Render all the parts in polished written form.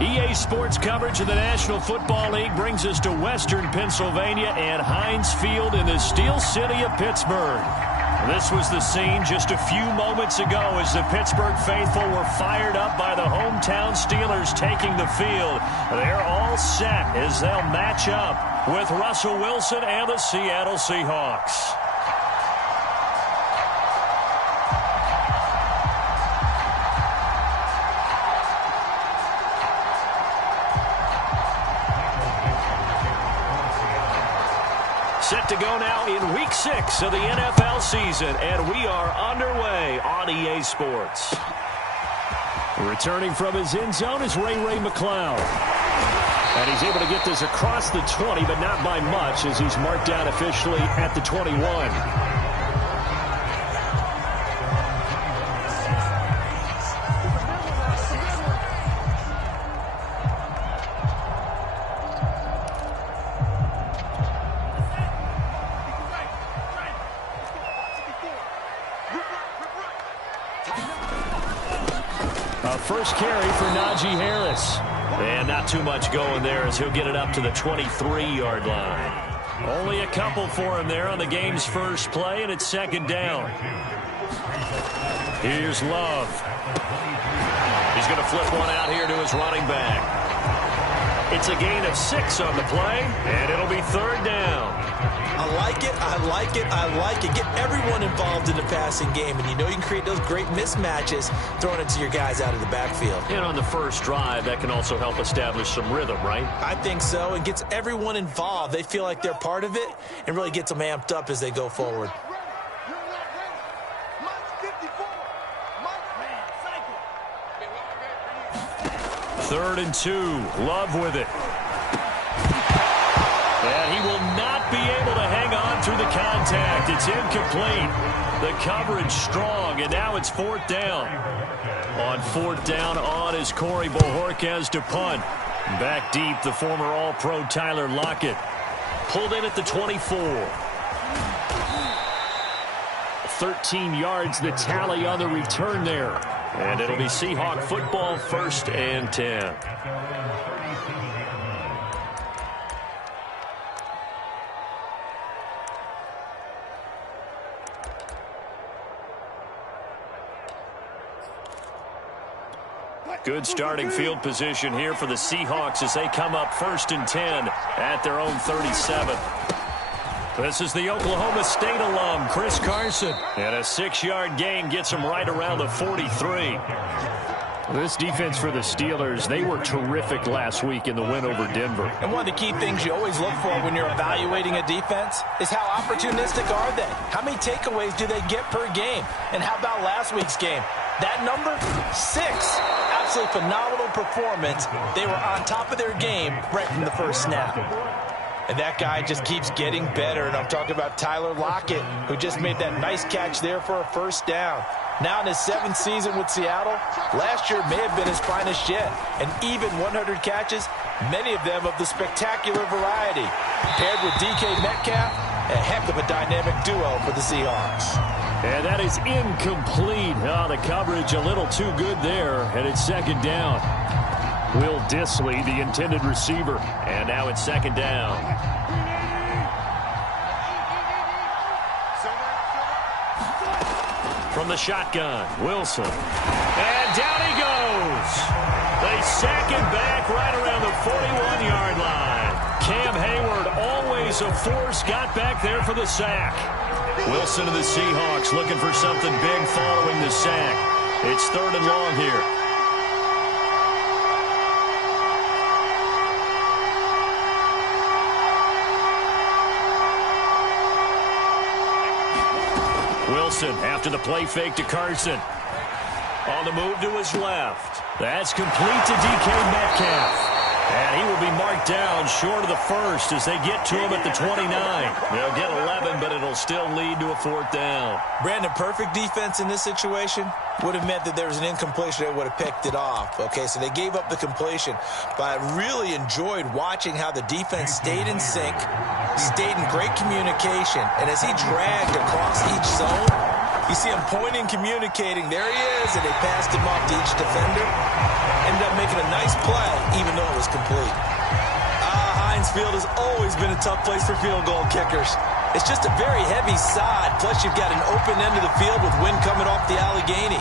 EA Sports coverage of the National Football League brings us to Western Pennsylvania and Heinz Field in the Steel City of Pittsburgh. This was the scene just a few moments ago as the Pittsburgh faithful were fired up by the hometown Steelers taking the field. They're all set as they'll match up with Russell Wilson and the Seattle Seahawks. Set to go now in Week 6 of the NFL season, and we are underway on EA Sports. Returning from his end zone is Ray McCloud. And he's able to get this across the 20, but not by much, as he's marked down officially at the 21. First carry for Najee Harris. And not too much going there as he'll get it up to the 23-yard line. Only a couple for him there on the game's first play, and it's second down. Here's Love. He's going to flip one out here to his running back. It's a gain of 6 on the play, and it'll be third down. I like it, I like it, I like it. Get everyone involved in the passing game, and you know you can create those great mismatches throwing it to your guys out of the backfield. And on the first drive, that can also help establish some rhythm, right? I think so. It gets everyone involved. They feel like they're part of it and really gets them amped up as they go forward. Third and 2. Love with it. And he will not be able to hang on through the contact. It's incomplete. The coverage strong, and now it's fourth down. On fourth down, on is Corey Bojorquez to punt. Back deep, the former All-Pro Tyler Lockett. Pulled in at the 24. 13 yards the tally on the return there. And it'll be Seahawk football, first and 10. Good starting field position here for the Seahawks as they come up first and 10 at their own 37. This is the Oklahoma State alum, Chris Carson. And a 6-yard gain gets him right around the 43. This defense for the Steelers, they were terrific last week in the win over Denver. And one of the key things you always look for when you're evaluating a defense is how opportunistic are they? How many takeaways do they get per game? And how about last week's game? That number, 6. Absolutely phenomenal performance. They were on top of their game right from the first snap. And that guy just keeps getting better. And I'm talking about Tyler Lockett, who just made that nice catch there for a first down. Now in his 7th season with Seattle, last year may have been his finest yet. And even 100 catches, many of them of the spectacular variety. Paired with DK Metcalf, a heck of a dynamic duo for the Seahawks. And that is incomplete. Oh, the coverage a little too good there. And it's second down. Will Dissly, the intended receiver. And now it's second down. From the shotgun, Wilson. And down he goes. They sack him back right around the 41-yard line. Cam Hayward, always a force, got back there for the sack. Wilson of the Seahawks looking for something big following the sack. It's third and long here. Wilson after the play fake to Carson. On the move to his left. That's complete to DK Metcalf. And he will be marked down short of the first as they get to him at the 29. They'll get 11, but it'll still lead to a fourth down. Brandon, perfect defense in this situation would have meant that there was an incompletion that would have picked it off. Okay, so they gave up the completion. But I really enjoyed watching how the defense stayed in sync, stayed in great communication. And as he dragged across each zone, you see him pointing, communicating. There he is, and they passed him off to each defender. ended up making a nice play, even though it was complete. Heinz Field has always been a tough place for field goal kickers. It's just a very heavy side, plus you've got an open end of the field with wind coming off the Allegheny.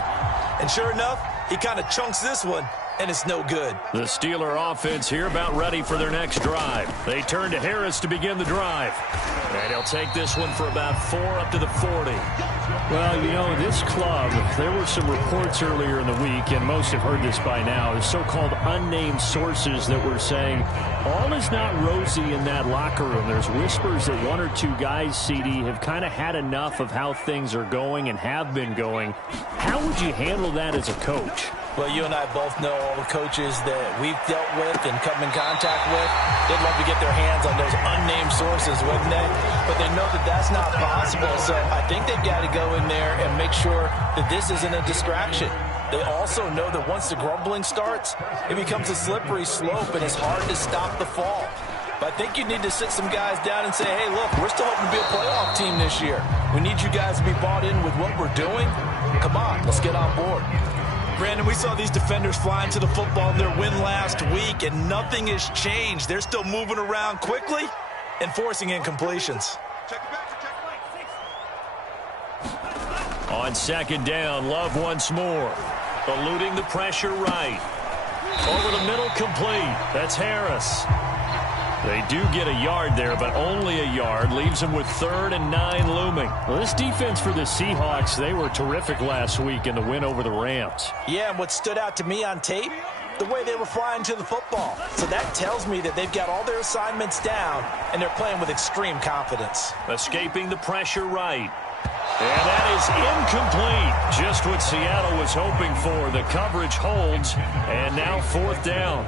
And sure enough, he kind of chunks this one, and it's no good. The Steeler offense here about ready for their next drive. They turn to Harris to begin the drive. And he'll take this one for about 4 up to the 40. Well, you know, this club, there were some reports earlier in the week, and most have heard this by now, the so-called unnamed sources that were saying all is not rosy in that locker room. There's whispers that 1 or 2 guys, CD, have kind of had enough of how things are going and have been going. How would you handle that as a coach? Well, you and I both know all the coaches that we've dealt with and come in contact with. They'd love to get their hands on those unnamed sources, wouldn't they? But they know that that's not possible, so I think they've got to go in there and make sure that this isn't a distraction. They also know that once the grumbling starts, it becomes a slippery slope, and it's hard to stop the fall. But I think you need to sit some guys down and say, hey, look, we're still hoping to be a playoff team this year. We need you guys to be bought in with what we're doing. Come on, let's get on board. Brandon, we saw these defenders flying to the football in their win last week, and nothing has changed. They're still moving around quickly and forcing incompletions. On second down, Love once more. Eluding the pressure right. Over the middle, complete. That's Harris. They do get a yard there, but only a yard. Leaves them with 3rd and 9 looming. Well, this defense for the Seahawks, they were terrific last week in the win over the Rams. Yeah, and what stood out to me on tape, the way they were flying to the football. So that tells me that they've got all their assignments down, and they're playing with extreme confidence. Escaping the pressure right. And that is incomplete. Just what Seattle was hoping for. The coverage holds, and now 4th down.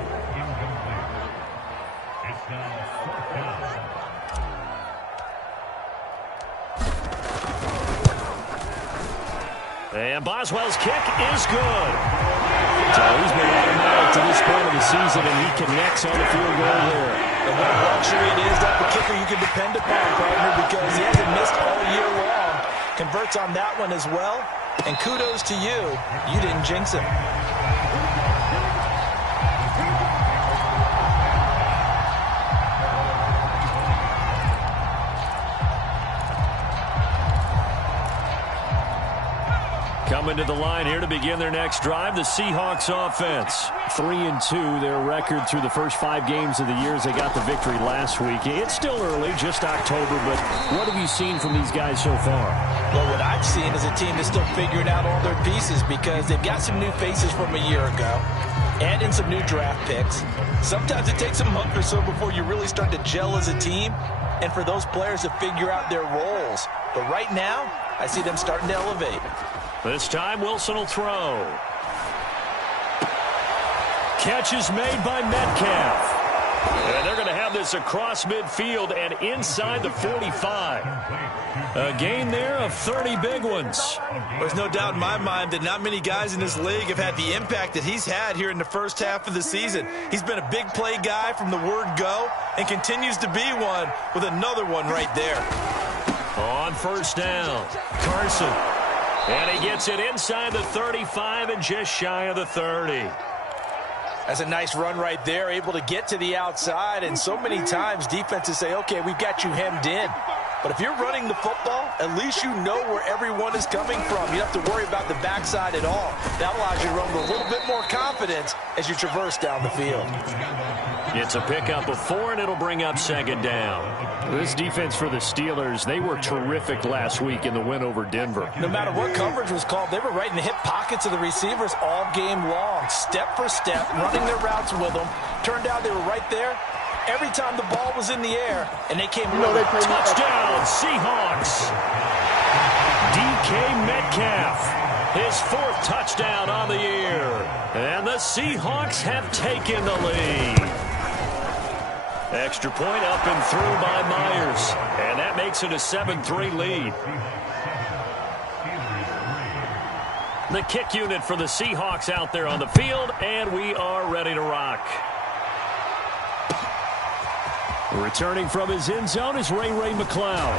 And Boswell's kick is good. So he's been automatic to this point of the season, and he connects on the field goal there. And what a luxury it is that the kicker you can depend upon, partner, because he hasn't missed all year long. Converts on that one as well. And kudos to you. You didn't jinx him. Coming to the line here to begin their next drive, the Seahawks offense. 3-2, their record through the first 5 games of the year as they got the victory last week. It's still early, just October, but what have you seen from these guys so far? Well, what I've seen is a team that's still figuring out all their pieces because they've got some new faces from a year ago. Add in some new draft picks. Sometimes it takes a month or so before you really start to gel as a team and for those players to figure out their roles. But right now, I see them starting to elevate. This time, Wilson will throw. Catch is made by Metcalf. And they're going to have this across midfield and inside the 45. A gain there of 30 big ones. There's no doubt in my mind that not many guys in this league have had the impact that he's had here in the first half of the season. He's been a big play guy from the word go and continues to be one with another one right there. On first down, Carson. And he gets it inside the 35 and just shy of the 30. That's a nice run right there, able to get to the outside. And so many times defenses say, okay, we've got you hemmed in. But if you're running the football, at least you know where everyone is coming from. You don't have to worry about the backside at all. That allows you to run with a little bit more confidence as you traverse down the field. It's a pickup of 4, and it'll bring up second down. This defense for the Steelers, they were terrific last week in the win over Denver. No matter what coverage was called, they were right in the hip pockets of the receivers all game long, step for step, running their routes with them. Turned out they were right there every time the ball was in the air, and they came touchdown, Seahawks. DK Metcalf, his 4th touchdown on the year. And the Seahawks have taken the lead. Extra point up and through by Myers. And that makes it a 7-3 lead. The kick unit for the Seahawks out there on the field, and we are ready to rock. Returning from his end zone is Ray McCloud.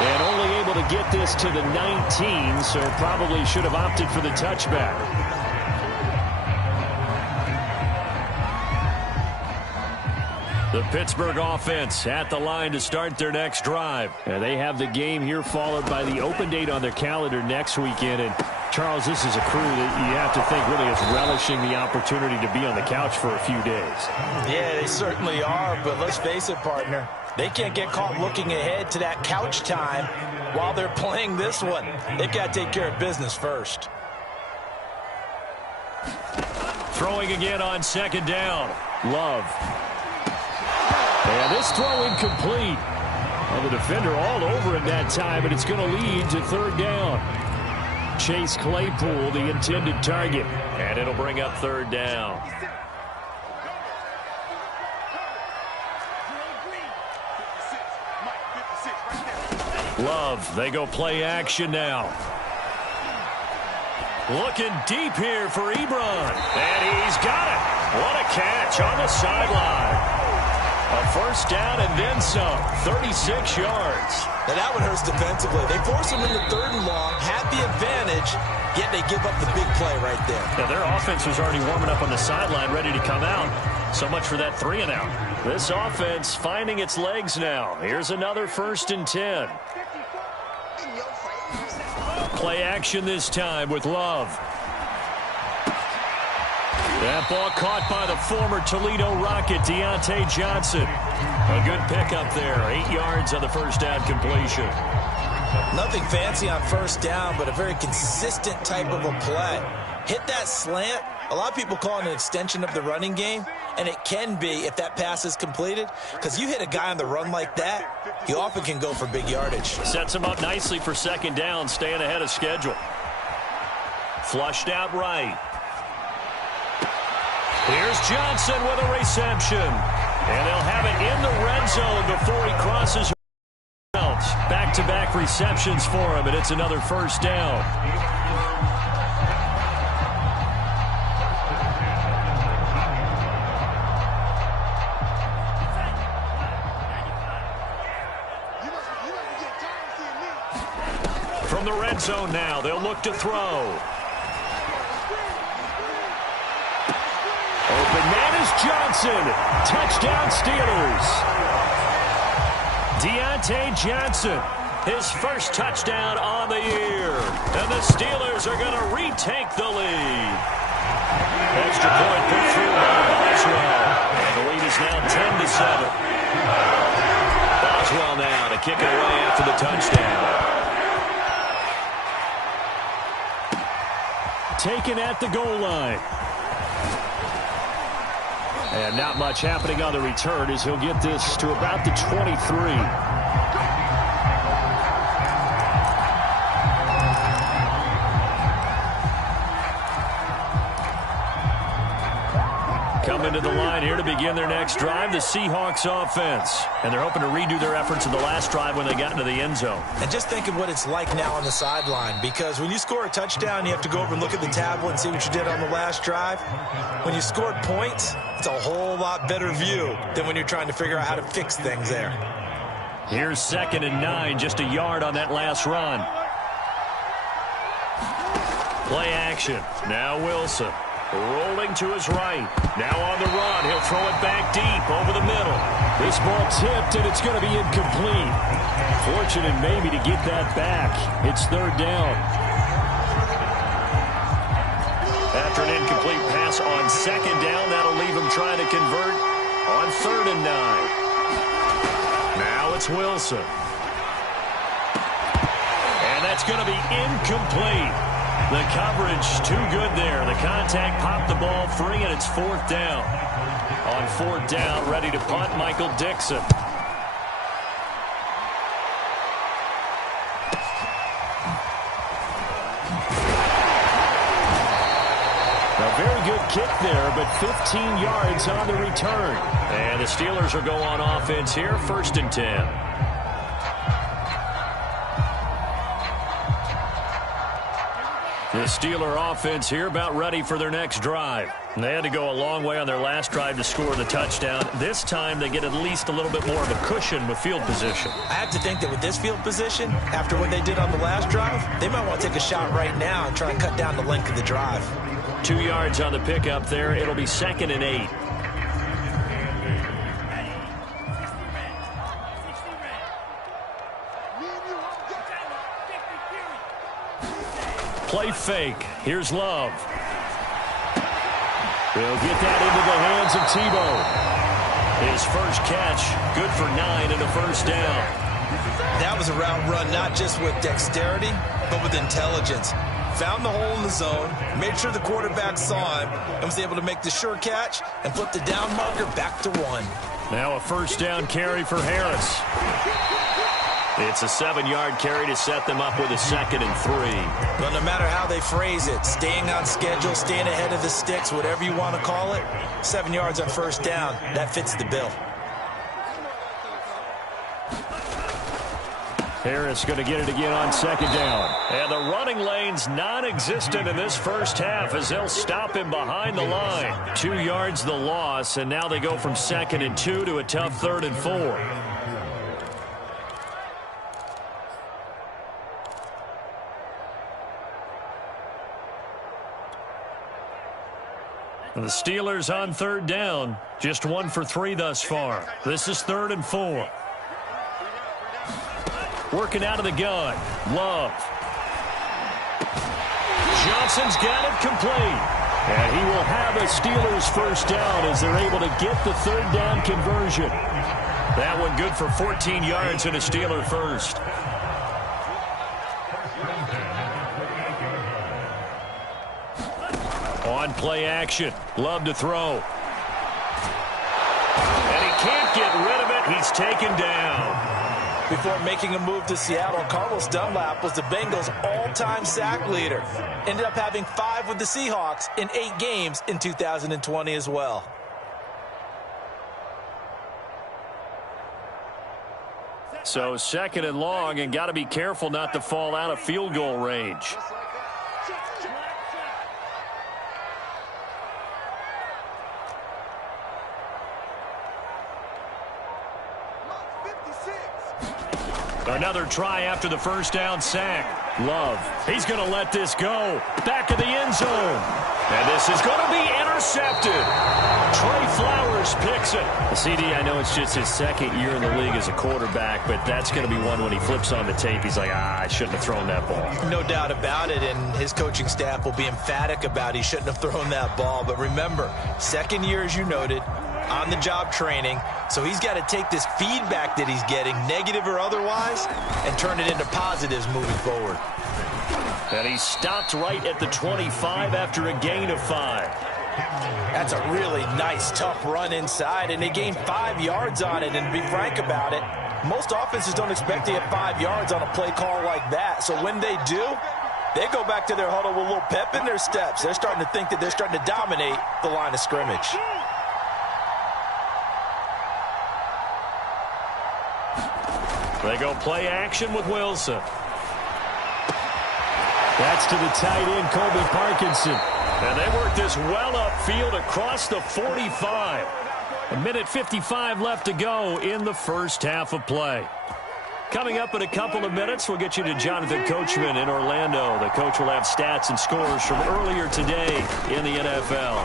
And only able to get this to the 19, so probably should have opted for the touchback. The Pittsburgh offense at the line to start their next drive. And they have the game here followed by the open date on their calendar next weekend. And, Charles, this is a crew that you have to think really is relishing the opportunity to be on the couch for a few days. Yeah, they certainly are, but let's face it, partner. They can't get caught looking ahead to that couch time while they're playing this one. They've got to take care of business first. Throwing again on second down. Love. And this throw incomplete. Well, the defender all over him that time, and it's going to lead to third down. Chase Claypool, the intended target. And it'll bring up third down. Love, they go play action now. Looking deep here for Ebron. And he's got it. What a catch on the sideline. A first down and then some. 36 yards. Now that one hurts defensively. They force him into third and long, have the advantage, yet they give up the big play right there. Now their offense was already warming up on the sideline, ready to come out. So much for that 3-and-out. This offense finding its legs now. Here's another 1st and 10. Play action this time with Love. That ball caught by the former Toledo Rocket, Deontay Johnson. A good pickup there. 8 yards on the first down completion. Nothing fancy on first down, but a very consistent type of a play. Hit that slant. A lot of people call it an extension of the running game, and it can be if that pass is completed, because you hit a guy on the run like that, he often can go for big yardage. Sets him up nicely for second down, staying ahead of schedule. Flushed out right. Here's Johnson with a reception. And they'll have it in the red zone before he crosses out. Back-to-back receptions for him, and it's another first down. From the red zone now, they'll look to throw. Open man is Johnson. Touchdown Steelers. Deontay Johnson, his first touchdown on the year. And the Steelers are going to retake the lead. Extra point put through by Boswell. And the lead is now 10-7. Boswell now to kick it away after the touchdown. Taken at the goal line. And not much happening on the return as he'll get this to about the 23. Coming to the line here to begin their next drive, the Seahawks offense. And they're hoping to redo their efforts in the last drive when they got into the end zone. And just think of what it's like now on the sideline, because when you score a touchdown, you have to go over and look at the tablet and see what you did on the last drive. When you scored points, it's a whole lot better view than when you're trying to figure out how to fix things there. Here's 2nd and 9, just a yard on that last run. Play action. Now Wilson. Rolling to his right. Now on the run. He'll throw it back deep over the middle. This ball tipped, and it's going to be incomplete. Fortunate maybe to get that back. It's third down. After an incomplete pass on second down, that'll leave him trying to convert on 3rd and 9. Now it's Wilson. And that's going to be incomplete. The coverage too good there. The contact popped the ball free, and it's 4th down. On 4th down, ready to punt, Michael Dixon. A very good kick there, but 15 yards on the return. And the Steelers will go on offense here, 1st and 10. The Steeler offense here about ready for their next drive. They had to go a long way on their last drive to score the touchdown. This time they get at least a little bit more of a cushion with field position. I have to think that with this field position, after what they did on the last drive, they might want to take a shot right now and try and cut down the length of the drive. 2 yards on the pickup there. It'll be 2nd and 8. play fake. Here's Love. He'll get that into the hands of Tebow. His first catch, good for 9 and a first down. That was a route run not just with dexterity, but with intelligence. Found the hole in the zone, made sure the quarterback saw him, and was able to make the sure catch and flip the down marker back to 1. Now a first down carry for Harris. It's a 7-yard carry to set them up with a 2nd and 3. Well, no matter how they phrase it, staying on schedule, staying ahead of the sticks, whatever you want to call it, 7 yards on first down, that fits the bill. Harris going to get it again on 2nd down. And the running lane's non-existent in this first half as they'll stop him behind the line. 2 yards the loss, and now they go from 2nd and 2 to a tough 3rd and 4. The Steelers on 3rd down. Just 1 for 3 thus far. This is 3rd and 4. Working out of the gun. Love. Johnson's got it complete. And he will have a Steelers first down as they're able to get the 3rd down conversion. That one good for 14 yards and a Steeler first. On play action. Love to throw. And he can't get rid of it. He's taken down. Before making a move to Seattle, Carlos Dunlap was the Bengals' all-time sack leader. Ended up having 5 with the Seahawks in 8 games in 2020 as well. So 2nd and long, and got to be careful not to fall out of field goal range. Another try after the first down sack. Love. He's going to let this go. Back of the end zone. And this is going to be intercepted. Trey Flowers picks it. CD, I know it's just his 2nd year in the league as a quarterback, but that's going to be one when he flips on the tape. He's like, I shouldn't have thrown that ball. No doubt about it, and his coaching staff will be emphatic about he shouldn't have thrown that ball. But remember, 2nd year, as you noted, on-the-job training, so he's got to take this feedback that he's getting, negative or otherwise, and turn it into positives moving forward. And he stopped right at the 25 after a gain of 5. That's a really nice, tough run inside, and they gained 5 yards on it. And to be frank about it, most offenses don't expect to get 5 yards on a play call like that. So when they do, they go back to their huddle with a little pep in their steps. They're starting to think that they're starting to dominate the line of scrimmage. They go play action with Wilson. That's to the tight end, Colby Parkinson. And they work this well upfield across the 45. 1:55 left to go in the first half of play. Coming up in a couple of minutes, we'll get you to Jonathan Coachman in Orlando. The coach will have stats and scores from earlier today in the NFL.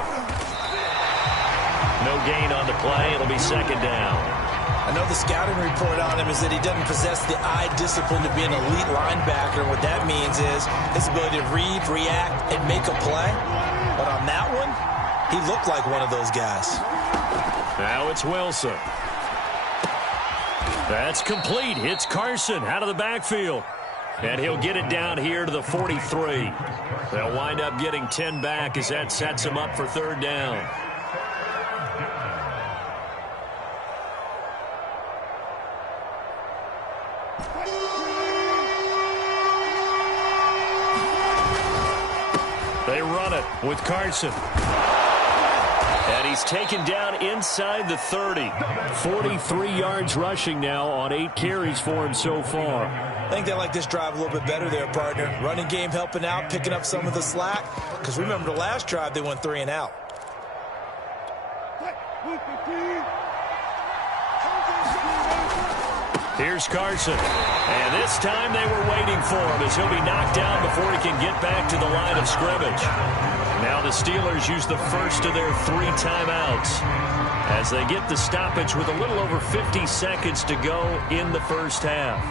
No gain on the play. It'll be 2nd down. I know the scouting report on him is that he doesn't possess the eye discipline to be an elite linebacker. What that means is his ability to read, react, and make a play. But on that one, he looked like one of those guys. Now it's Wilson. That's complete. It's Carson out of the backfield. And he'll get it down here to the 43. They'll wind up getting 10 back as that sets him up for 3rd down. They run it with Carson. And he's taken down inside the 30. 43 yards rushing now on 8 carries for him so far. I think they like this drive a little bit better there, partner. Running game helping out, picking up some of the slack. Because remember, the last drive, they went 3 and out. Here's Carson. And this time they were waiting for him as he'll be knocked down before he can get back to the line of scrimmage. Now the Steelers use the first of their 3 timeouts as they get the stoppage with a little over 50 seconds to go in the first half.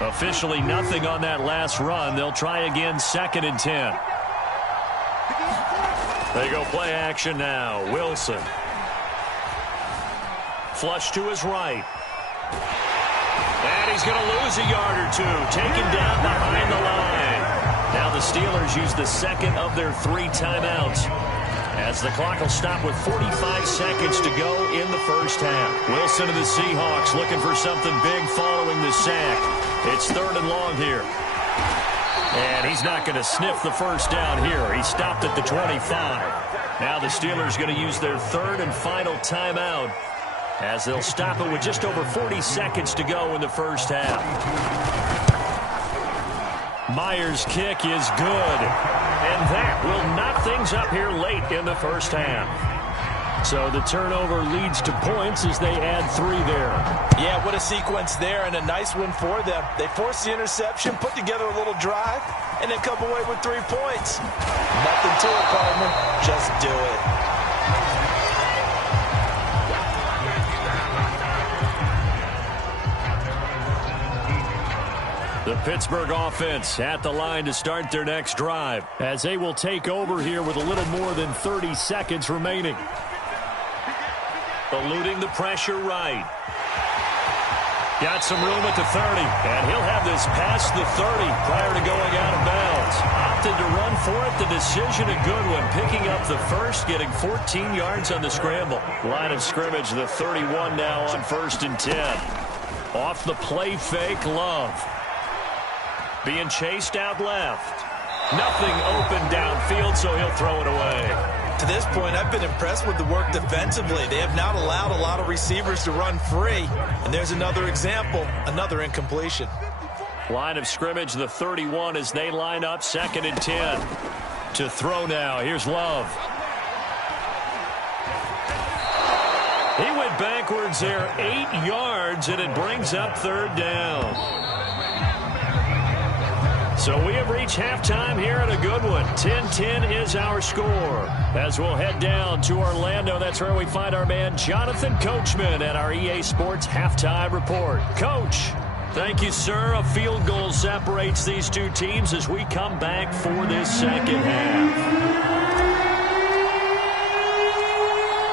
Officially nothing on that last run. They'll try again, 2nd and 10. They go play action now. Wilson. Flush to his right. And he's going to lose a yard or two. Taken down behind the line. Now the Steelers use the second of their 3 timeouts, as the clock will stop with 45 seconds to go in the first half. Wilson of the Seahawks looking for something big following the sack. It's 3rd and long here. And he's not going to sniff the first down here. He stopped at the 25. Now the Steelers going to use their 3rd and final timeout, as they'll stop it with just over 40 seconds to go in the first half. Myers' kick is good, and that will knock things up here late in the first half. So the turnover leads to points as they add 3 there. Yeah, what a sequence there, and a nice win for them. They forced the interception, put together a little drive, and then come away with 3 points. Nothing to it, partner. Just do it. The Pittsburgh offense at the line to start their next drive, as they will take over here with a little more than 30 seconds remaining. Eluding the pressure right. Got some room at the 30, and he'll have this past the 30 prior to going out of bounds. Opted to run for it. The decision a good one. Picking up the first, getting 14 yards on the scramble. Line of scrimmage, the 31 now on 1st and 10. Off the play fake, Love. Being chased out left. Nothing open downfield, so he'll throw it away. To this point, I've been impressed with the work defensively. They have not allowed a lot of receivers to run free. And there's another example, another incompletion. Line of scrimmage, the 31, as they line up, 2nd and 10. To throw now, here's Love. He went backwards there, 8 yards, and it brings up 3rd down. So we have reached halftime here at a good one. 10-10 is our score. As we'll head down to Orlando, that's where we find our man Jonathan Coachman at our EA Sports Halftime Report. Coach, thank you, sir. A field goal separates these 2 teams as we come back for this second half.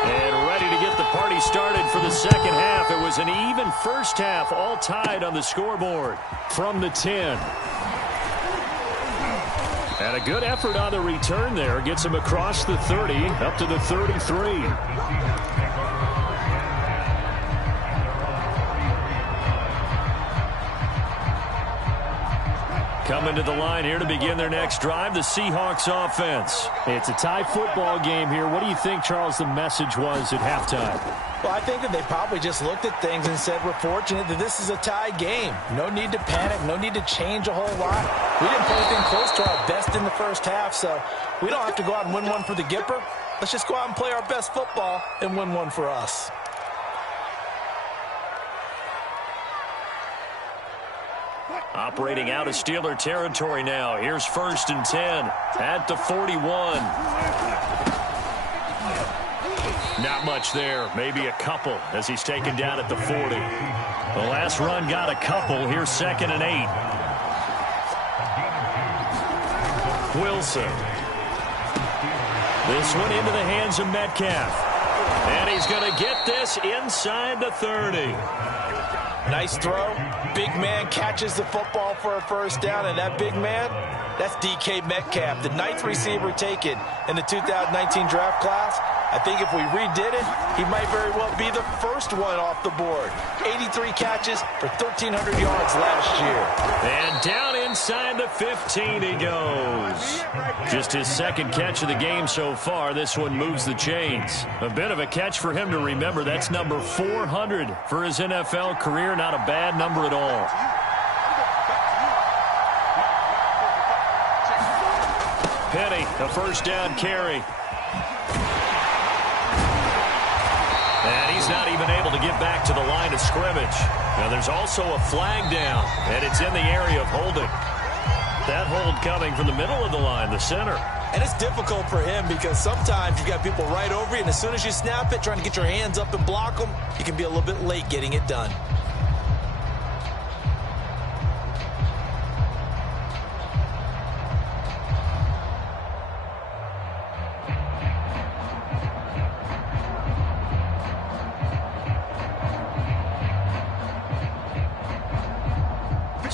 And ready to get the party started for the second half. It was an even first half, all tied on the scoreboard from the 10. And a good effort on the return there. Gets him across the 30, up to the 33. Coming to the line here to begin their next drive, the Seahawks offense. It's a tie football game here. What do you think, Charles, the message was at halftime? Well, I think that they probably just looked at things and said, we're fortunate that this is a tie game. No need to panic. No need to change a whole lot. We didn't play anything close to our best in the first half, so we don't have to go out and win one for the Gipper. Let's just go out and play our best football and win one for us. Operating out of Steeler territory now. Here's 1st and 10 at the 41. Not much there. Maybe a couple as he's taken down at the 40. The last run got a couple. Here's 2nd and 8. Wilson. This one into the hands of Metcalf. And he's going to get this inside the 30. Nice throw. Big man catches the football for a first down, and that big man, that's DK Metcalf, the 9th receiver taken in the 2019 draft class. I think if we redid it, he might very well be the first one off the board. 83 catches for 1,300 yards last year. And down inside the 15 he goes. Just his 2nd catch of the game so far. This one moves the chains. A bit of a catch for him to remember. That's number 400 for his NFL career. Not a bad number at all. Penny, a first down carry. And he's not even able to get back to the line of scrimmage. Now there's also a flag down, and it's in the area of holding. That hold coming from the middle of the line, the center. And it's difficult for him because sometimes you've got people right over you, and as soon as you snap it, trying to get your hands up and block them, you can be a little bit late getting it done.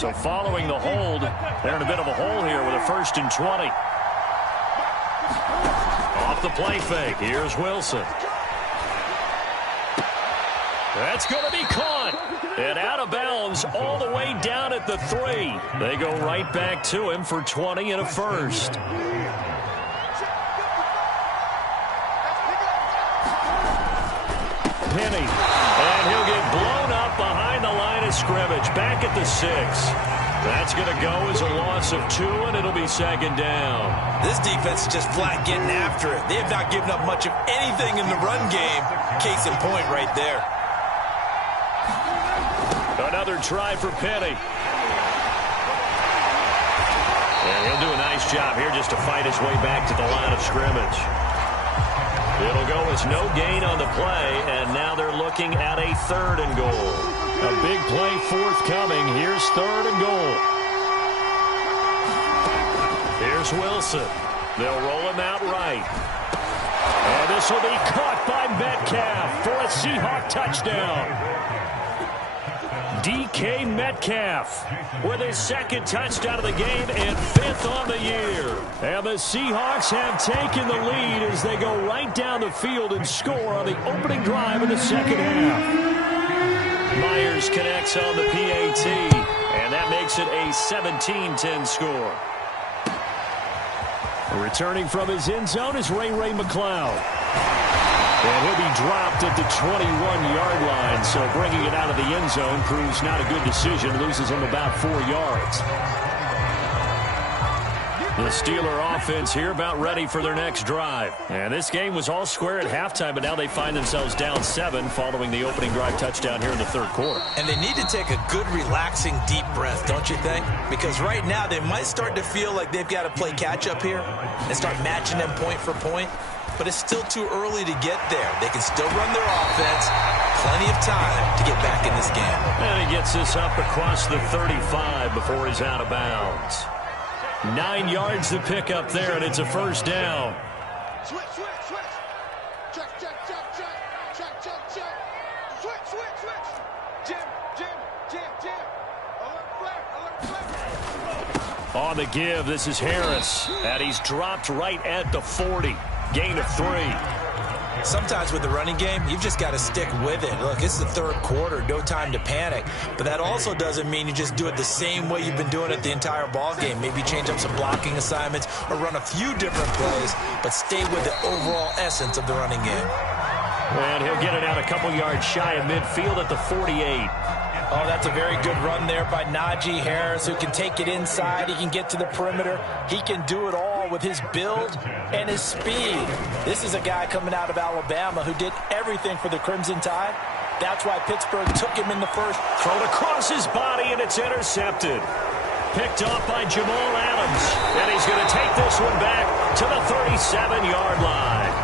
So following the hold, they're in a bit of a hole here with a 1st and 20. Off the play fake. Here's Wilson. That's going to be caught. And out of bounds all the way down at the 3. They go right back to him for 20 and a 1st. Penny. And he'll get blown up behind the line of scrimmage. Back at the 6. That's going to go as a loss of 2, and it'll be 2nd down. This defense is just flat getting after it. They have not given up much of anything in the run game. Case in point right there. Another try for Penny. And he'll do a nice job here just to fight his way back to the line of scrimmage. It'll go as no gain on the play, and now they're looking at a 3rd and goal. A big play forthcoming. Here's 3rd and goal. Here's Wilson. They'll roll him out right. And this will be caught by Metcalf for a Seahawk touchdown. DK Metcalf with his 2nd touchdown of the game and 5th on the year. And the Seahawks have taken the lead as they go right down the field and score on the opening drive of the 2nd half. Myers connects on the PAT, and that makes it a 17-10 score. Returning from his end zone is Ray McCloud. And he'll be dropped at the 21-yard line, so bringing it out of the end zone proves not a good decision, loses him about 4 yards. The Steeler offense here about ready for their next drive. And this game was all square at halftime, but now they find themselves down 7 following the opening drive touchdown here in the 3rd quarter. And they need to take a good, relaxing, deep breath, don't you think? Because right now they might start to feel like they've got to play catch-up here and start matching them point for point. But it's still too early to get there. They can still run their offense. Plenty of time to get back in this game. And he gets this up across the 35 before he's out of bounds. 9 yards to pick up there, and it's a 1st down. Switch. Check. Switch. Jim. Alert flag. On the give, this is Harris. And he's dropped right at the 40. Gain of 3. Sometimes with the running game, you've just got to stick with it. Look, it's the 3rd quarter, no time to panic. But that also doesn't mean you just do it the same way you've been doing it the entire ball game. Maybe change up some blocking assignments or run a few different plays, but stay with the overall essence of the running game. And he'll get it out a couple yards shy of midfield at the 48. Oh, that's a very good run there by Najee Harris, who can take it inside. He can get to the perimeter. He can do it all with his build and his speed. This is a guy coming out of Alabama who did everything for the Crimson Tide. That's why Pittsburgh took him in the 1st. Thrown across his body, and it's intercepted. Picked off by Jamal Adams. And he's going to take this one back to the 37-yard line.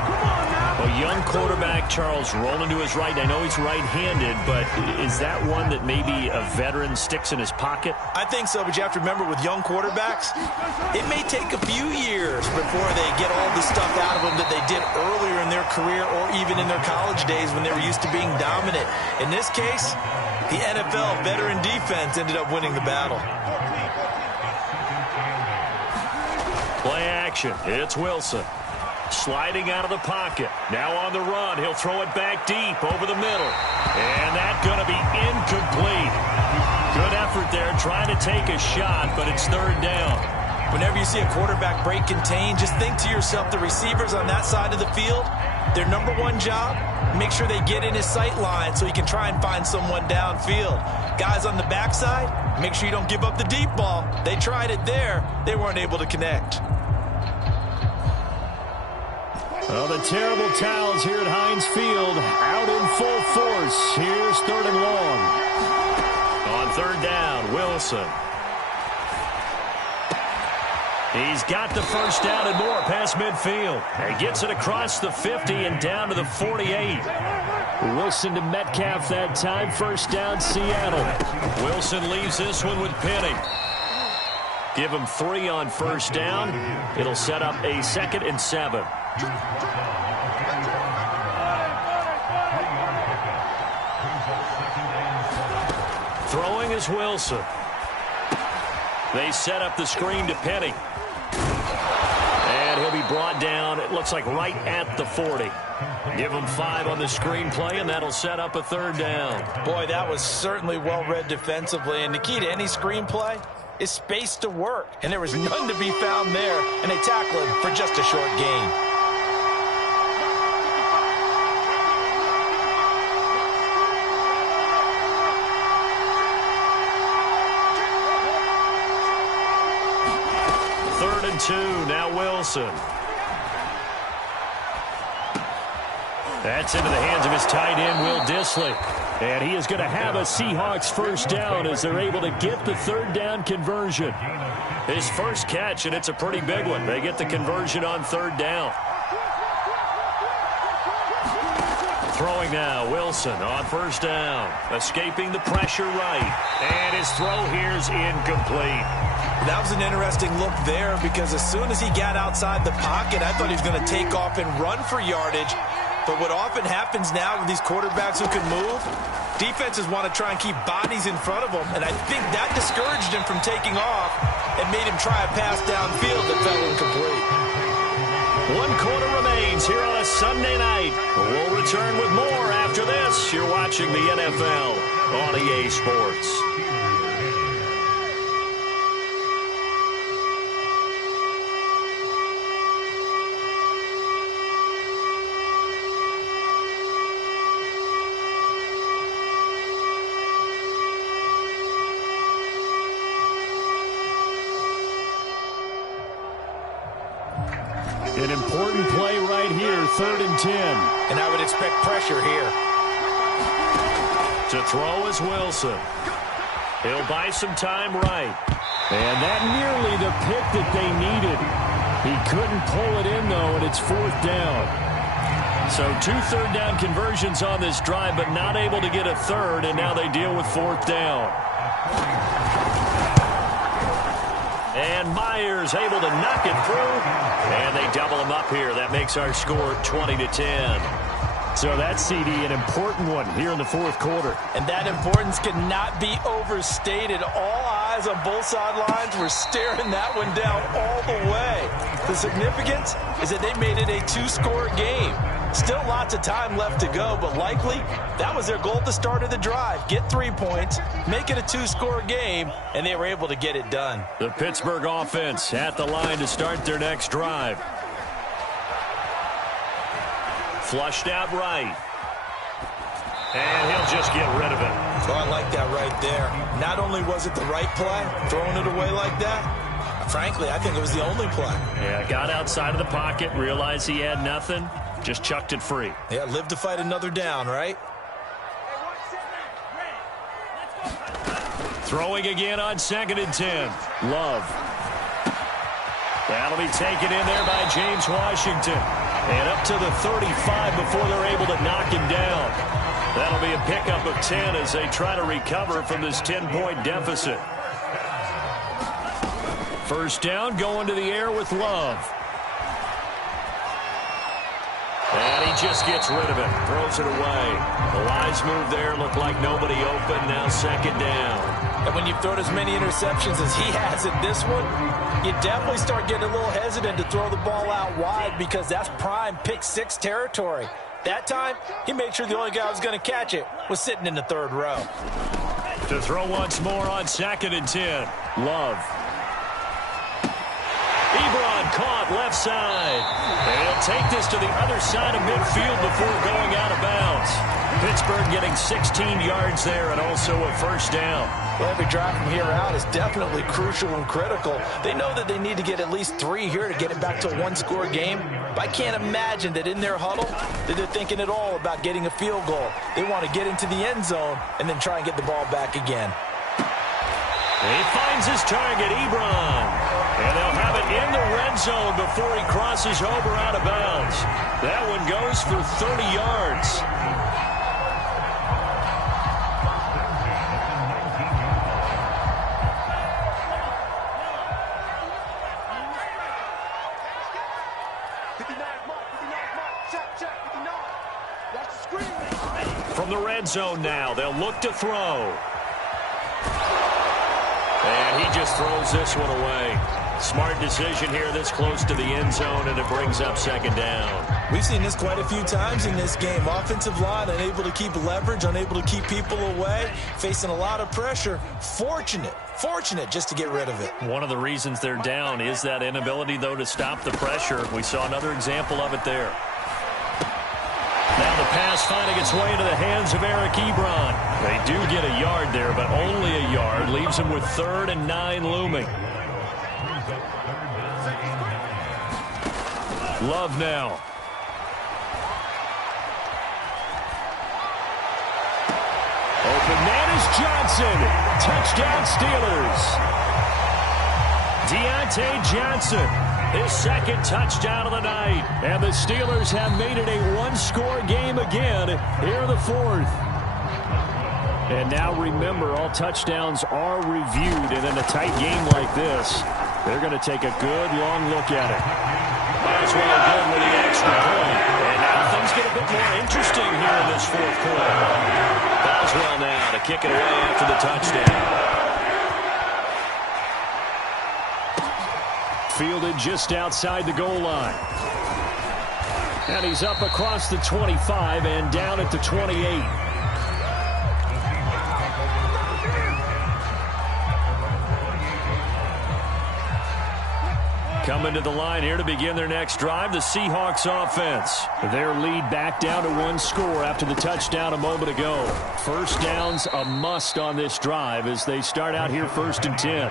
A young quarterback, Charles, rolling to his right. I know he's right-handed, but is that one that maybe a veteran sticks in his pocket? I think so, but you have to remember with young quarterbacks, it may take a few years before they get all the stuff out of them that they did earlier in their career or even in their college days when they were used to being dominant. In this case, the NFL veteran defense ended up winning the battle. Play action. It's Wilson. Sliding out of the pocket. Now on the run. He'll throw it back deep over the middle. And that's going to be incomplete. Good effort there trying to take a shot, but it's 3rd down. Whenever you see a quarterback break contain, just think to yourself, the receivers on that side of the field, their number one job, make sure they get in his sight line so he can try and find someone downfield. Guys on the backside, make sure you don't give up the deep ball. They tried it there. They weren't able to connect. Well, the terrible towels here at Heinz Field out in full force. Here's 3rd and long. On 3rd down, Wilson. He's got the 1st down and more past midfield. And gets it across the 50 and down to the 48. Wilson to Metcalf that time. 1st down, Seattle. Wilson leaves this one with Penny. Give him 3 on 1st down. It'll set up a 2nd and 7. Throwing is Wilson. They set up the screen to Penny. And he'll be brought down, it looks like right at the 40. Give him 5 on the screenplay, and that'll set up a 3rd down. Boy, that was certainly well-read defensively. And the key to any screenplay is space to work. And there was none to be found there. And they tackle him for just a short gain. Third and 2, now Wilson. That's into the hands of his tight end, Will Dissly. And he is going to have a Seahawks 1st down as they're able to get the 3rd down conversion. His first catch, and it's a pretty big one. They get the conversion on 3rd down. Throwing now, Wilson on 1st down. Escaping the pressure right. And his throw here's incomplete. That was an interesting look there because as soon as he got outside the pocket, I thought he was going to take off and run for yardage. But what often happens now with these quarterbacks who can move, defenses want to try and keep bodies in front of them. And I think that discouraged him from taking off and made him try a pass downfield that fell incomplete. 1 quarter remains here on a Sunday night. We'll return with more after this. You're watching the NFL on EA Sports. An important play right here, 3rd and 10. And I would expect pressure here. To throw is Wilson. He'll buy some time right. And that nearly the pick that they needed. He couldn't pull it in, though, and it's 4th down. So 2 3rd down conversions on this drive, but not able to get a 3rd, and now they deal with 4th down. And Myers able to knock it through. And they double him up here. That makes our score 20-10. So that's, CD, an important one here in the 4th quarter. And that importance cannot be overstated. All eyes on both sidelines were staring that one down all the way. The significance is that they made it a 2-score game. Still lots of time left to go, but likely that was their goal at the start of the drive. Get 3 points, make it a 2-score game, and they were able to get it done. The Pittsburgh offense at the line to start their next drive. Flushed out right. And he'll just get rid of it. Oh, I like that right there. Not only was it the right play, throwing it away like that, frankly, I think it was the only play. Yeah, got outside of the pocket, realized he had nothing, just chucked it free. Yeah, live to fight another down, right? Throwing again on 2nd and 10. Love. That'll be taken in there by James Washington. And up to the 35 before they're able to knock him down. That'll be a pickup of 10 as they try to recover from this 10-point deficit. 1st down, going to the air with Love. And he just gets rid of it, throws it away. The wise move there, looked like nobody open, now 2nd down. And when you've thrown as many interceptions as he has in this one, you definitely start getting a little hesitant to throw the ball out wide because that's prime pick 6 territory. That time, he made sure the only guy who was going to catch it was sitting in the 3rd row. To throw once more on 2nd and 10. Love. Ebron caught left side. And he'll take this to the other side of midfield before going out of bounds. Pittsburgh getting 16 yards there and also a 1st down. Well, every drive from here out is definitely crucial and critical. They know that they need to get at least 3 here to get it back to a 1-score game. But I can't imagine that in their huddle that they're thinking at all about getting a field goal. They want to get into the end zone and then try and get the ball back again. He finds his target, Ebron. And they'll have it in the red zone before he crosses over out of bounds. That one goes for 30 yards. From the red zone now, they'll look to throw. And he just throws this one away. Smart decision here this close to the end zone, and it brings up second down. We've seen this quite a few times in this game. Offensive line unable to keep leverage, unable to keep people away, facing a lot of pressure. Fortunate just to get rid of it. One of the reasons they're down is that inability, though, to stop the pressure. We saw another example of it there. Now the pass finding its way into the hands of Eric Ebron. They do get a yard there, but only a yard. Leaves them with 3rd and 9 looming. Love now. Open man is Johnson. Touchdown Steelers. Deontay Johnson, his 2nd touchdown of the night. And the Steelers have made it a 1-score game again here in the 4th. And now remember, all touchdowns are reviewed. And in a tight game like this, they're going to take a good long look at it. Boswell good with the extra point. And now things get a bit more interesting here in this 4th quarter. Boswell now to kick it away after the touchdown. Fielded just outside the goal line. And he's up across the 25 and down at the 28. Coming to the line here to begin their next drive, the Seahawks offense. Their lead back down to 1 score after the touchdown a moment ago. First down's a must on this drive as they start out here 1st and 10.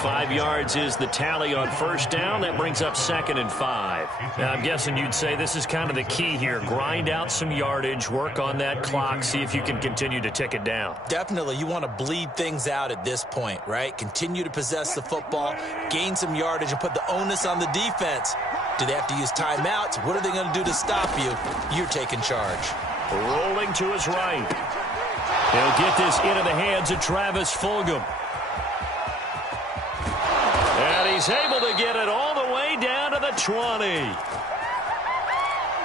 5 yards is the tally on first down. That brings up 2nd and 5. Now, I'm guessing you'd say this is kind of the key here. Grind out some yardage, work on that clock, see if you can continue to tick it down. Definitely, you want to bleed things out at this point, right? Continue to possess the football, gain some yardage, and put the onus on the defense. Do they have to use timeouts? What are they going to do to stop you? You're taking charge. Rolling to his right. He'll get this into the hands of Travis Fulgham. And he's able to get it all the way down to the 20.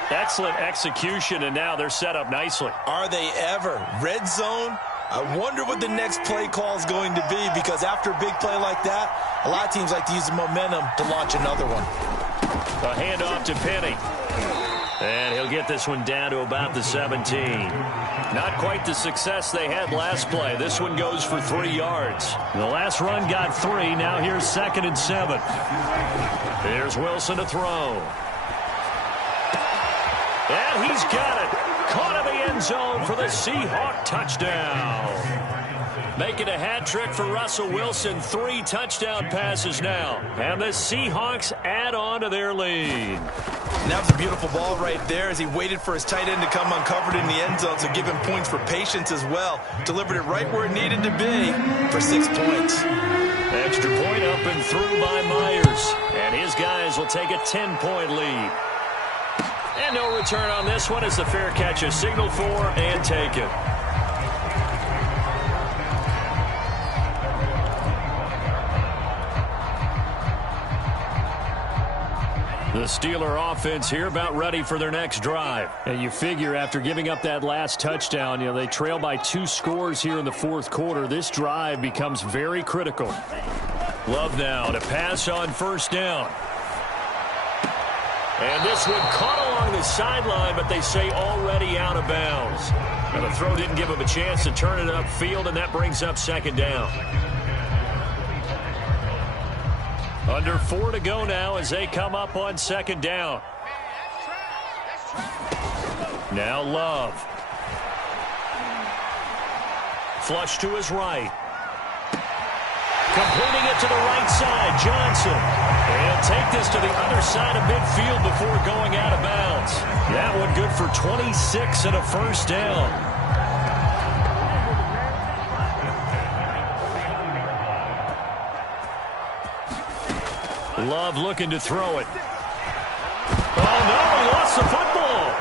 Excellent execution, and now they're set up nicely. Are they ever? Red zone? I wonder what the next play call is going to be, because after a big play like that, a lot of teams like to use the momentum to launch another one. A handoff to Penny. And he'll get this one down to about the 17. Not quite the success they had last play. This one goes for 3 yards. The last run got 3. Now here's 2nd and 7. Here's Wilson to throw. And he's got it. Caught in the end zone for the Seahawk touchdown. Making a hat trick for Russell Wilson. 3 touchdown passes now. And the Seahawks add on to their lead. And that was a beautiful ball right there as he waited for his tight end to come uncovered in the end zone, so give him points for patience as well. Delivered it right where it needed to be for 6 points. Extra point up and through by Myers. And his guys will take a 10-point lead. And no return on this one as the fair catch is signaled for and taken. The Steeler offense here about ready for their next drive. And you figure after giving up that last touchdown, they trail by 2 scores here in the 4th quarter. This drive becomes very critical. Love now to pass on first down. And this one caught along the sideline, but they say already out of bounds. Now the throw didn't give him a chance to turn it upfield, and that brings up 2nd down. Under 4 to go now as they come up on 2nd down. Now Love. Flush to his right. Completing it to the right side, Johnson. And take this to the other side of midfield before going out of bounds. That one good for 26 and a first down. Love looking to throw it. Oh, no, he lost the football.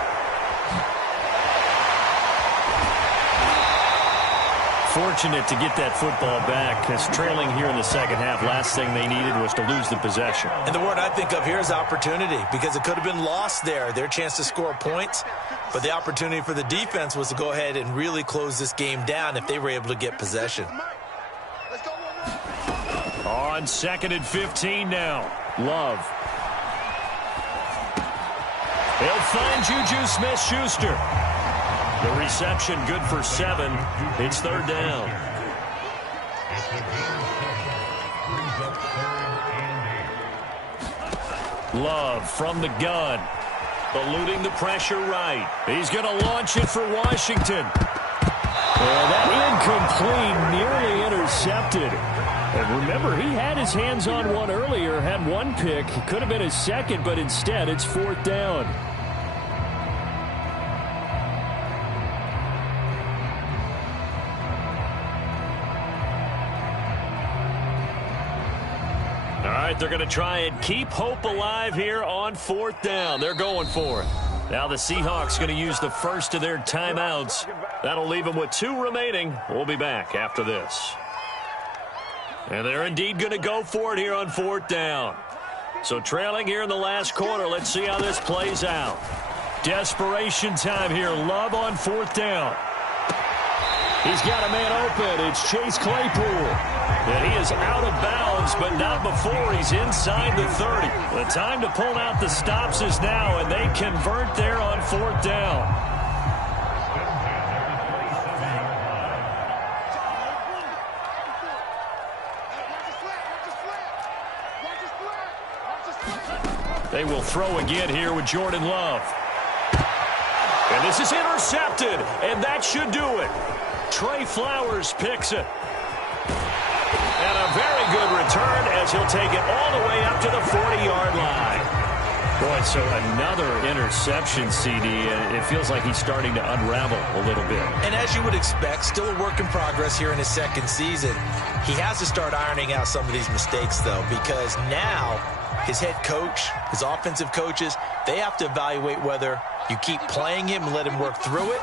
Fortunate to get that football back, because trailing here in the second half, last thing they needed was to lose the possession. And the word I think of here is opportunity, because it could have been lost there. Their chance to score points, but the opportunity for the defense was to go ahead and really close this game down if they were able to get possession. Let's go. on 2nd and 15 now. Love. He'll find Juju Smith-Schuster. The reception good for 7. It's 3rd down. Love from the gun. Eluding the pressure right. He's going to launch it for Washington. And that incomplete, nearly intercepted. And remember, he had his hands on one earlier, had one pick. Could have been his second, but instead it's 4th down. All right, they're going to try and keep hope alive here on 4th down. They're going for it. Now the Seahawks going to use the first of their timeouts. That'll leave them with 2 remaining. We'll be back after this. And they're indeed going to go for it here on 4th down. So trailing here in the last quarter. Let's see how this plays out. Desperation time here. Love on 4th down. He's got a man open. It's Chase Claypool. And he is out of bounds, but not before he's inside the 30. The time to pull out the stops is now, and they convert there on 4th down. They will throw again here with Jordan Love. And this is intercepted, and that should do it. Trey Flowers picks it. And a very good return as he'll take it all the way up to the 40-yard line. Boy, so another interception, CD, and it feels like he's starting to unravel a little bit. And as you would expect, still a work in progress here in his 2nd season. He has to start ironing out some of these mistakes, though, because now his head coach, his offensive coaches, they have to evaluate whether you keep playing him and let him work through it,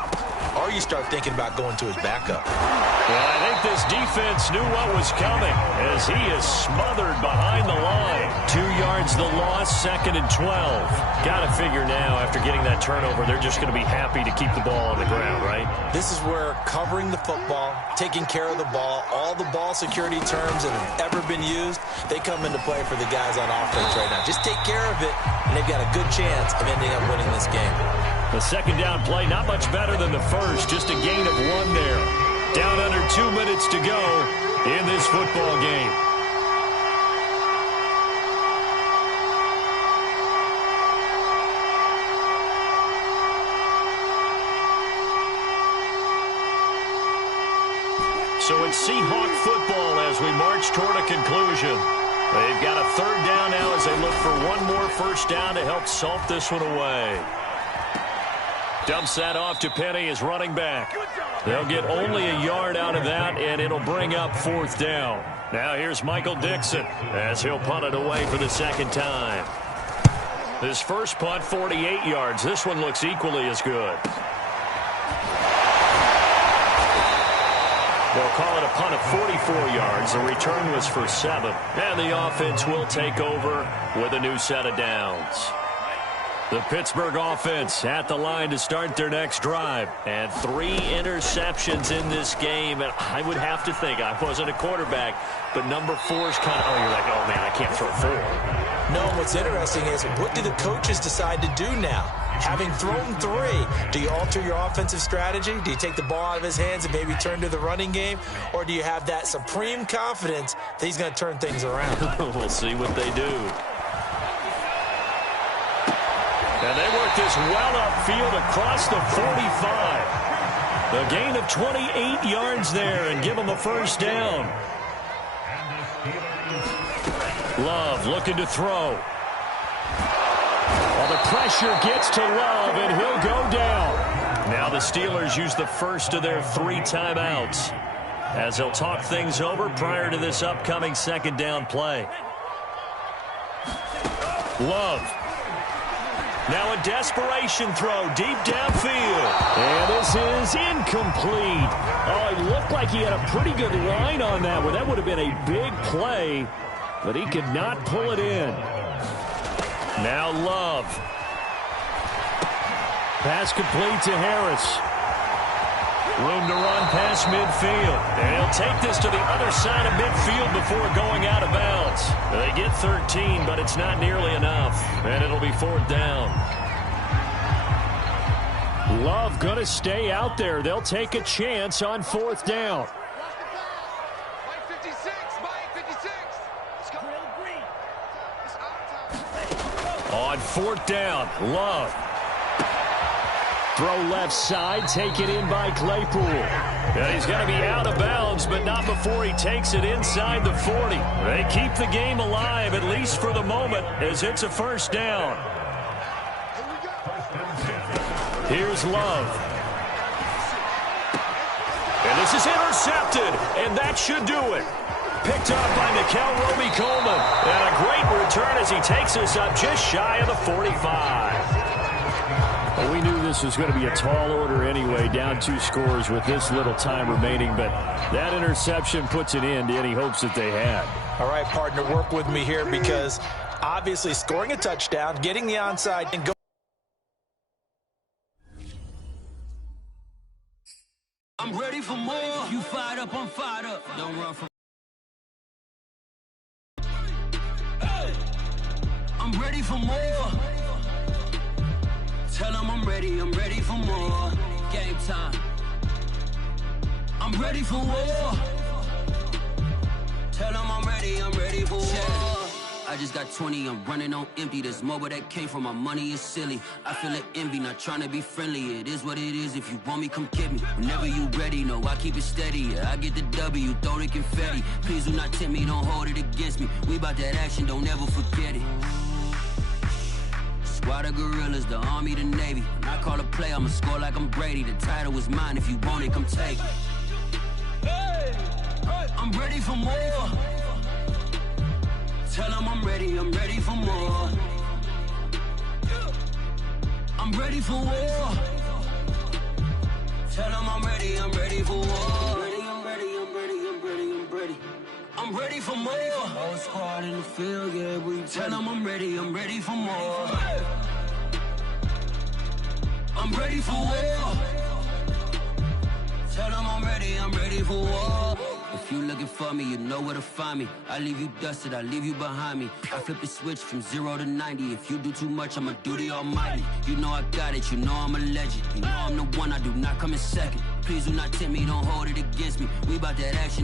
or you start thinking about going to his backup. Well, I think this defense knew what was coming as he is smothered behind the line. 2 yards the loss, 2nd and 12. Got to figure now after getting that turnover, they're just going to be happy to keep the ball on the ground, right? This is where covering the football, taking care of the ball, all the ball security terms that have ever been used, they come into play for the guys on offense right now. Just take care of it, and they've got a good chance of ending up winning this game. The 2nd down play, not much better than the first, just a gain of 1 there. Down under 2 minutes to go in this football game. So it's Seahawk football as we march toward a conclusion. They've got a 3rd down now as they look for one more 1st down to help salt this one away. Dumps that off to Penny as running back. They'll get only a yard out of that, and it'll bring up 4th down. Now here's Michael Dixon as he'll punt it away for the 2nd time. His first punt, 48 yards. This one looks equally as good. They'll call it a punt of 44 yards. The return was for 7. And the offense will take over with a new set of downs. The Pittsburgh offense at the line to start their next drive. And 3 interceptions in this game. And I would have to think, I wasn't a quarterback, but number 4 is kind of, you're like, oh, man, I can't throw 4. No, what's interesting is what do the coaches decide to do now? Having thrown 3, do you alter your offensive strategy? Do you take the ball out of his hands and maybe turn to the running game? Or do you have that supreme confidence that he's going to turn things around? We'll see what they do. And they work this well upfield across the 45. A gain of 28 yards there and give them a 1st down. Love looking to throw. Well, the pressure gets to Love, and he'll go down. Now the Steelers use the first of their 3 timeouts as they'll talk things over prior to this upcoming 2nd down play. Love. Now a desperation throw deep downfield. And this is incomplete. Oh, it looked like he had a pretty good line on that one. That would have been a big play, but he could not pull it in. Now Love. Pass complete to Harris. Room to run past midfield. And he'll take this to the other side of midfield before going out of bounds. They get 13, but it's not nearly enough. And it'll be 4th down. Love going to stay out there. They'll take a chance on 4th down. Mike 56, Mike 56. Let's go. Green. It's our time. On 4th down, Love. Throw left side, taken in by Claypool. And he's going to be out of bounds, but not before he takes it inside the 40. They keep the game alive, at least for the moment, as it's a 1st down. Here's Love. And this is intercepted, and that should do it. Picked up by Mikel Roby-Coleman. And a great return as he takes us up just shy of the 45. Well, we knew this was going to be a tall order anyway, down 2 scores with this little time remaining, but that interception puts an end to any hopes that they had. All right, partner, work with me here because obviously scoring a touchdown, getting the onside, and going. I'm ready for more. You fired up, I'm fired up. Don't run from. I'm ready for more. Tell them I'm ready for more. Game time. I'm ready for war. Tell them I'm ready for war. I just got 20, I'm running on empty. This mobile that came from my money is silly. I feel it envy, not trying to be friendly. It is what it is, if you want me, come get me. Whenever you ready, no, I keep it steady. Yeah, I get the W, throw the confetti. Please do not tempt me, don't hold it against me. We about that action, don't ever forget it. Squad of gorillas, the army, the navy. When I call a play, I'ma score like I'm Brady. The title is mine, if you want it, come take it. I'm ready for more. Tell them I'm ready for more. I'm ready for war. Tell them I'm ready for war. I'm ready for more. Whole squad in the field, yeah, we tell them I'm ready for more. I'm ready for war. Tell them I'm ready for war. If you looking for me, you know where to find me. I leave you dusted, I leave you behind me. I flip the switch from 0 to 90. If you do too much, I'ma do the almighty. You know I got it, you know I'm a legend. You know I'm the one, I do not come in second. Please do not tempt me, don't hold it against me. We about that action.